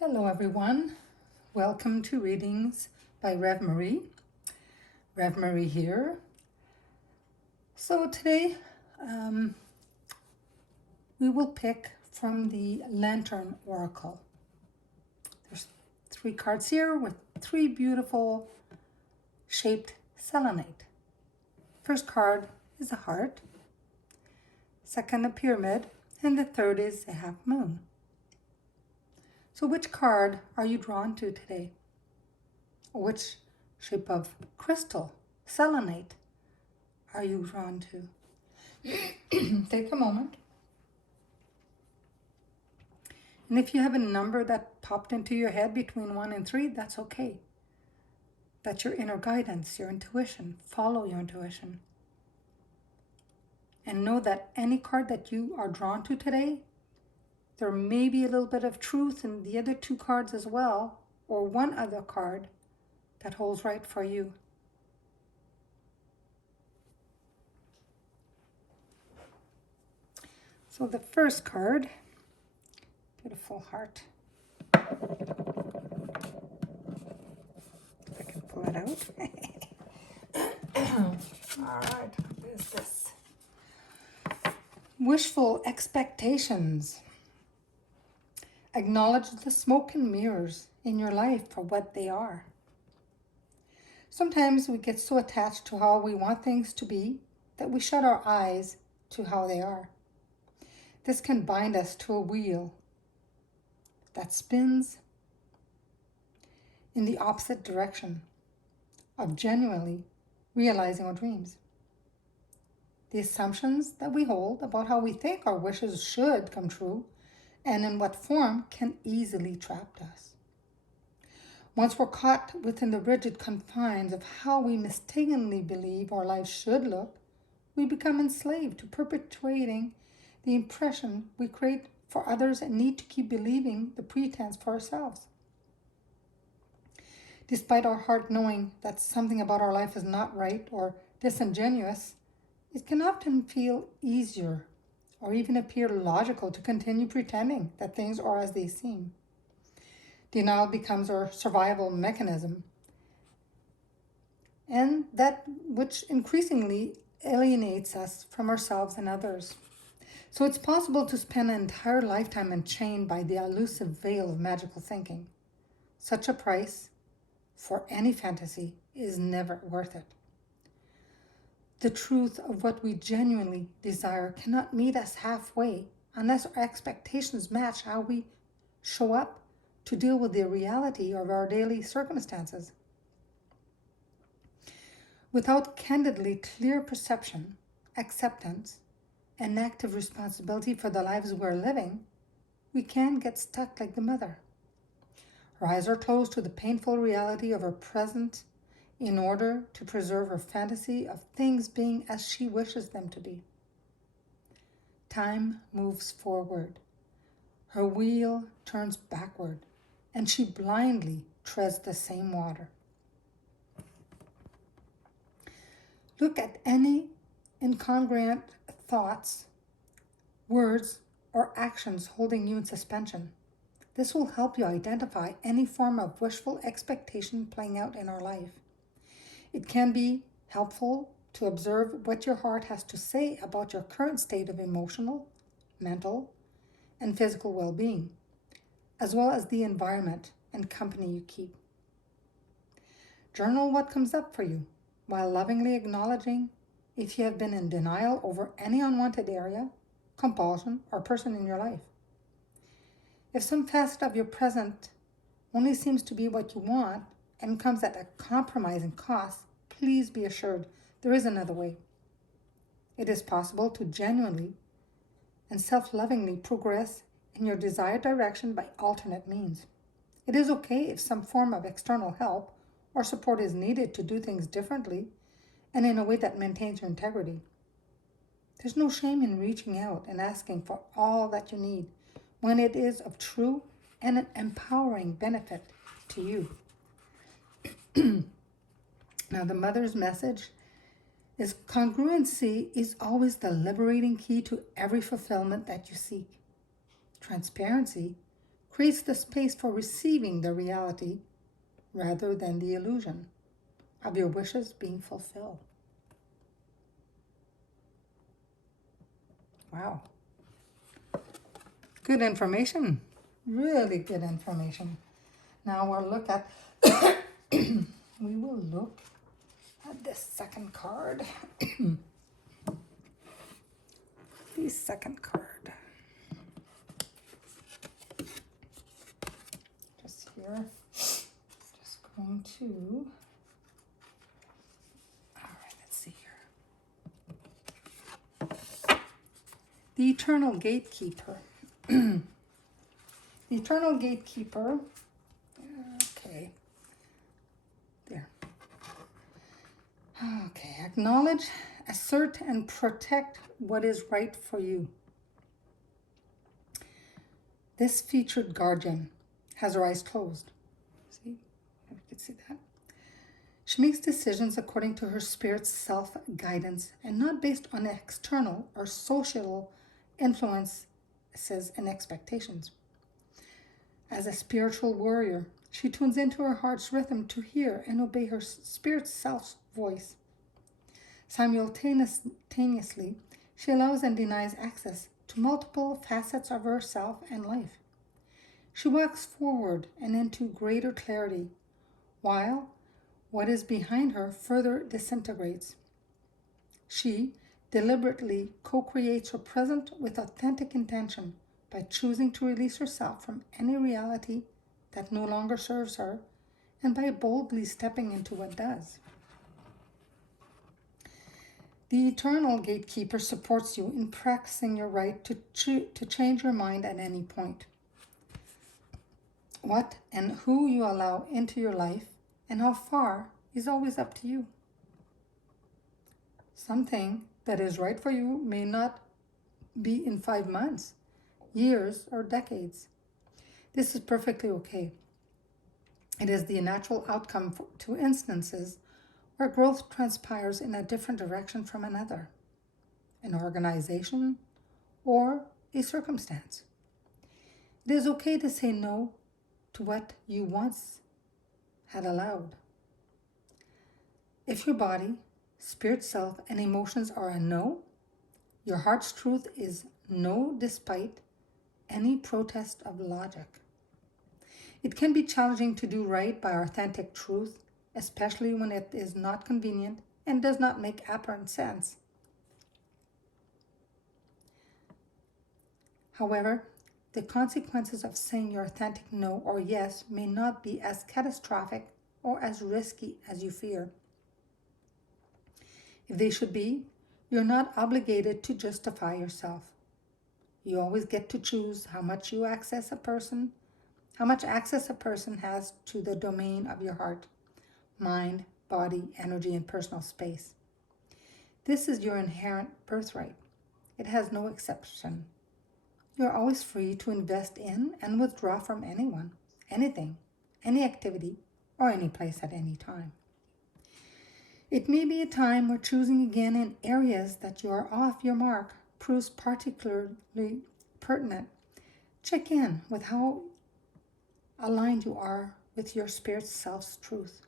Hello everyone, welcome to Readings by Rev Marie. Rev Marie here. So today we will pick from the Lantern Oracle. There's 3 cards here with 3 beautiful shaped selenite. First card is a heart, second a pyramid, and the third is a half moon. So which card are you drawn to today? Or which shape of crystal, selenite, are you drawn to? Take a moment. And if you have a number that popped into your head between 1 and 3, that's okay. That's your inner guidance, your intuition. Follow your intuition. And know that any card that you are drawn to today, there may be a little bit of truth in the other 2 cards as well, or one other card that holds right for you. So the first card, beautiful heart. If I can pull it out. All right, what is this? Wishful expectations. Acknowledge the smoke and mirrors in your life for what they are. Sometimes we get so attached to how we want things to be that we shut our eyes to how they are. This can bind us to a wheel that spins in the opposite direction of genuinely realizing our dreams. The assumptions that we hold about how we think our wishes should come true and in what form can easily trap us. Once we're caught within the rigid confines of how we mistakenly believe our life should look, we become enslaved to perpetuating the impression we create for others and need to keep believing the pretense for ourselves. Despite our heart knowing that something about our life is not right or disingenuous, it can often feel easier or even appear logical to continue pretending that things are as they seem. Denial becomes our survival mechanism, and that which increasingly alienates us from ourselves and others. So it's possible to spend an entire lifetime enchained by the elusive veil of magical thinking. Such a price for any fantasy is never worth it. The truth of what we genuinely desire cannot meet us halfway unless our expectations match how we show up to deal with the reality of our daily circumstances. Without candidly clear perception, acceptance, and active responsibility for the lives we're living, we can get stuck like the mother. Her eyes are closed to the painful reality of her present in order to preserve her fantasy of things being as she wishes them to be. Time moves forward. Her wheel turns backward, and she blindly treads the same water. Look at any incongruent thoughts, words, or actions holding you in suspension. This will help you identify any form of wishful expectation playing out in our life. It can be helpful to observe what your heart has to say about your current state of emotional, mental, and physical well-being, as well as the environment and company you keep. Journal what comes up for you, while lovingly acknowledging if you have been in denial over any unwanted area, compulsion, or person in your life. If some facet of your present only seems to be what you want and comes at a compromising cost, please be assured there is another way. It is possible to genuinely and self-lovingly progress in your desired direction by alternate means. It is okay if some form of external help or support is needed to do things differently and in a way that maintains your integrity. There's no shame in reaching out and asking for all that you need when it is of true and an empowering benefit to you. Now, the mother's message is congruency is always the liberating key to every fulfillment that you seek. Transparency creates the space for receiving the reality rather than the illusion of your wishes being fulfilled. Wow. Good information. Really good information. Now we'll look at we will look at the second card. The second card. Just here. Just going to. All right, let's see here. The Eternal Gatekeeper. The Eternal Gatekeeper. Okay. There. Okay. Acknowledge, assert, and protect what is right for you. This featured guardian has her eyes closed. See? You can see that. She makes decisions according to her spirit's self-guidance and not based on external or social influences and expectations. As a spiritual warrior, she tunes into her heart's rhythm to hear and obey her spirit's self's voice. Simultaneously, she allows and denies access to multiple facets of herself and life. She walks forward and into greater clarity, while what is behind her further disintegrates. She deliberately co-creates her present with authentic intention by choosing to release herself from any reality that no longer serves her and by boldly stepping into what does. The Eternal Gatekeeper supports you in practicing your right to change your mind at any point. What and who you allow into your life and how far is always up to you. Something that is right for you may not be in 5 months, years, or decades. This is perfectly okay. It is the natural outcome to instances where growth transpires in a different direction from another, an organization, or a circumstance. It is okay to say no to what you once had allowed. If your body, spirit self, and emotions are a no, your heart's truth is no despite any protest of logic. It can be challenging to do right by authentic truth, especially when it is not convenient and does not make apparent sense. However, the consequences of saying your authentic no or yes may not be as catastrophic or as risky as you fear. If they should be, you're not obligated to justify yourself. You always get to choose how much access a person has to the domain of your heart, mind, body, energy, and personal space. This is your inherent birthright. It has no exception. You're always free to invest in and withdraw from anyone, anything, any activity, or any place at any time. It may be a time where choosing again in areas that you are off your mark proves particularly pertinent. Check in with how aligned you are with your spirit self's truth.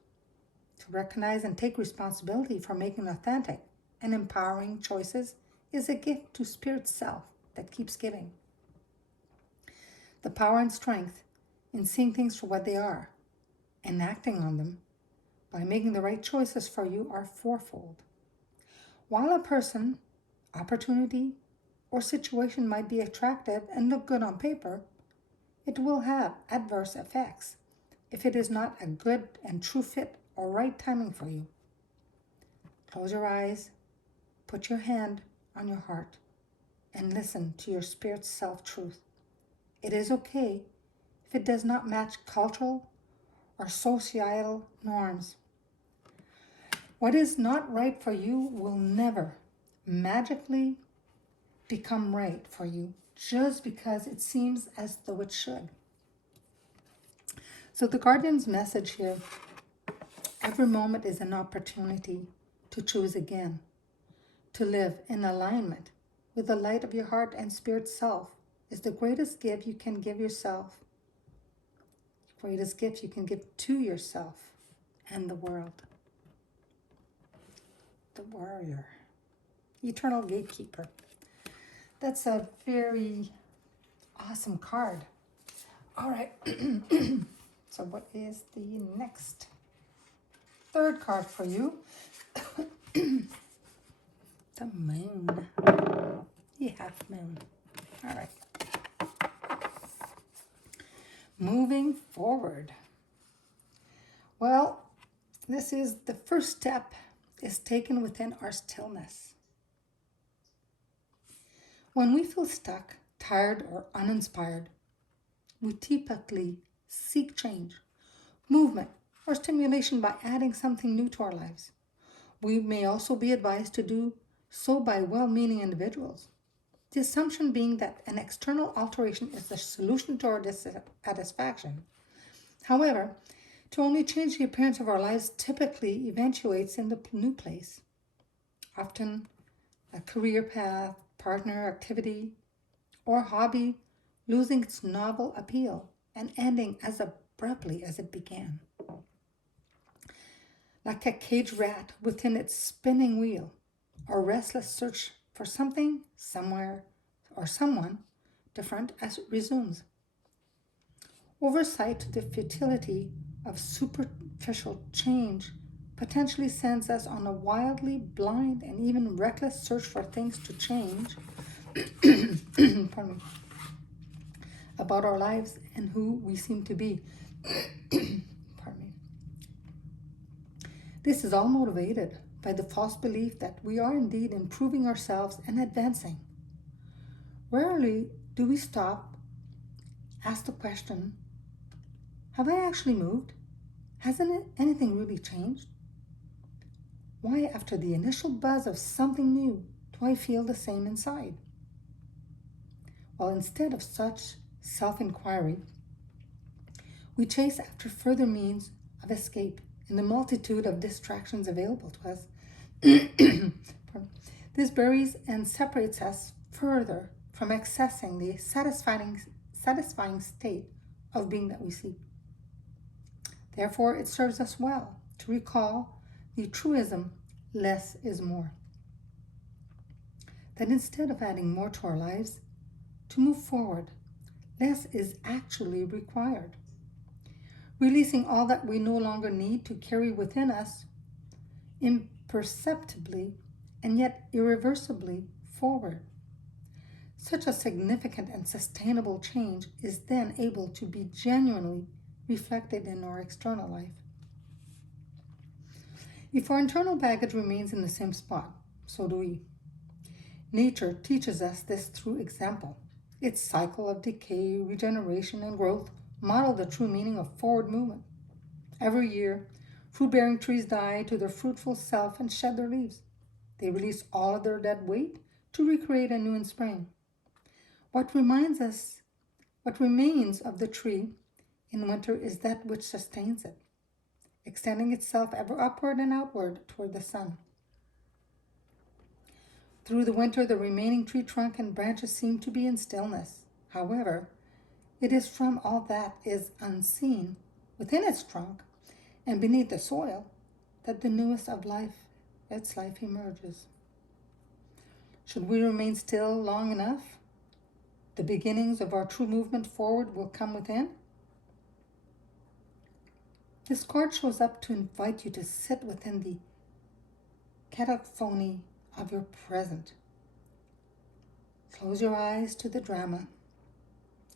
To recognize and take responsibility for making authentic and empowering choices is a gift to spirit self that keeps giving. The power and strength in seeing things for what they are and acting on them by making the right choices for you are fourfold. While a person, opportunity, or situation might be attractive and look good on paper, it will have adverse effects if it is not a good and true fit or right timing for you. Close your eyes, put your hand on your heart, and listen to your spirit's self-truth. It is okay if it does not match cultural or societal norms. What is not right for you will never magically become right for you just because it seems as though it should. So the guardian's message here, every moment is an opportunity to choose again, to live in alignment with the light of your heart and spirit self is the greatest gift you can give yourself greatest gift you can give to yourself and the world. The Warrior, Eternal Gatekeeper. That's a very awesome card. All right. So what is the next third card for you? The Moon. You have Moon. All right. Moving forward. Well, this is the first step is taken within our stillness. When we feel stuck, tired, or uninspired, we typically seek change, movement, or stimulation by adding something new to our lives. We may also be advised to do so by well-meaning individuals. The assumption being that an external alteration is the solution to our dissatisfaction. However, to only change the appearance of our lives typically eventuates in the new place. Often a career path, partner, activity, or hobby losing its novel appeal and ending as abruptly as it began. Like a caged rat within its spinning wheel, or restless search for something, somewhere, or someone different as it resumes. Oversight to the futility of superficial change potentially sends us on a wildly blind and even reckless search for things to change pardon me, about our lives and who we seem to be. Pardon me. This is all motivated by the false belief that we are indeed improving ourselves and advancing. Rarely do we stop, ask the question, have I actually moved? Hasn't anything really changed? Why, after the initial buzz of something new, do I feel the same inside? Well, instead of such self-inquiry, we chase after further means of escape in the multitude of distractions available to us. This buries and separates us further from accessing the satisfying state of being that we seek. Therefore, it serves us well to recall the truism, less is more. That instead of adding more to our lives, to move forward, less is actually required. Releasing all that we no longer need to carry within us imperceptibly and yet irreversibly forward. Such a significant and sustainable change is then able to be genuinely reflected in our external life. If our internal baggage remains in the same spot, so do we. Nature teaches us this through example. Its cycle of decay, regeneration, and growth model the true meaning of forward movement. Every year, fruit-bearing trees die to their fruitful self and shed their leaves. They release all of their dead weight to recreate anew in spring. What remains of the tree in winter is that which sustains it, extending itself ever upward and outward toward the sun. Through the winter, the remaining tree trunk and branches seem to be in stillness. However, it is from all that is unseen within its trunk and beneath the soil that the newest of its life emerges. Should we remain still long enough, the beginnings of our true movement forward will come within. This card shows up to invite you to sit within the cacophony of your present. Close your eyes to the drama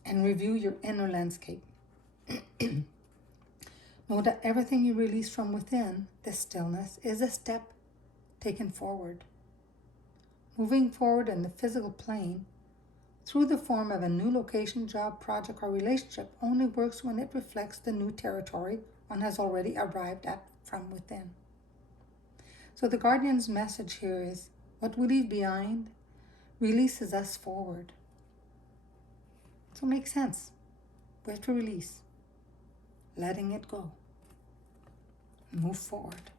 and review your inner landscape. Know that everything you release from within this stillness is a step taken forward. Moving forward in the physical plane through the form of a new location, job, project, or relationship only works when it reflects the new territory one has already arrived at from within. So the Guardian's message here is, what we leave behind releases us forward. So it makes sense. We have to release, letting it go, move forward.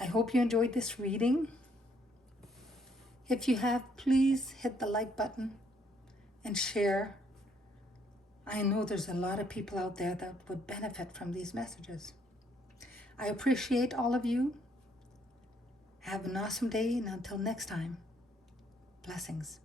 I hope you enjoyed this reading. If you have, please hit the like button and share. I know there's a lot of people out there that would benefit from these messages. I appreciate all of you. Have an awesome day, and until next time, blessings.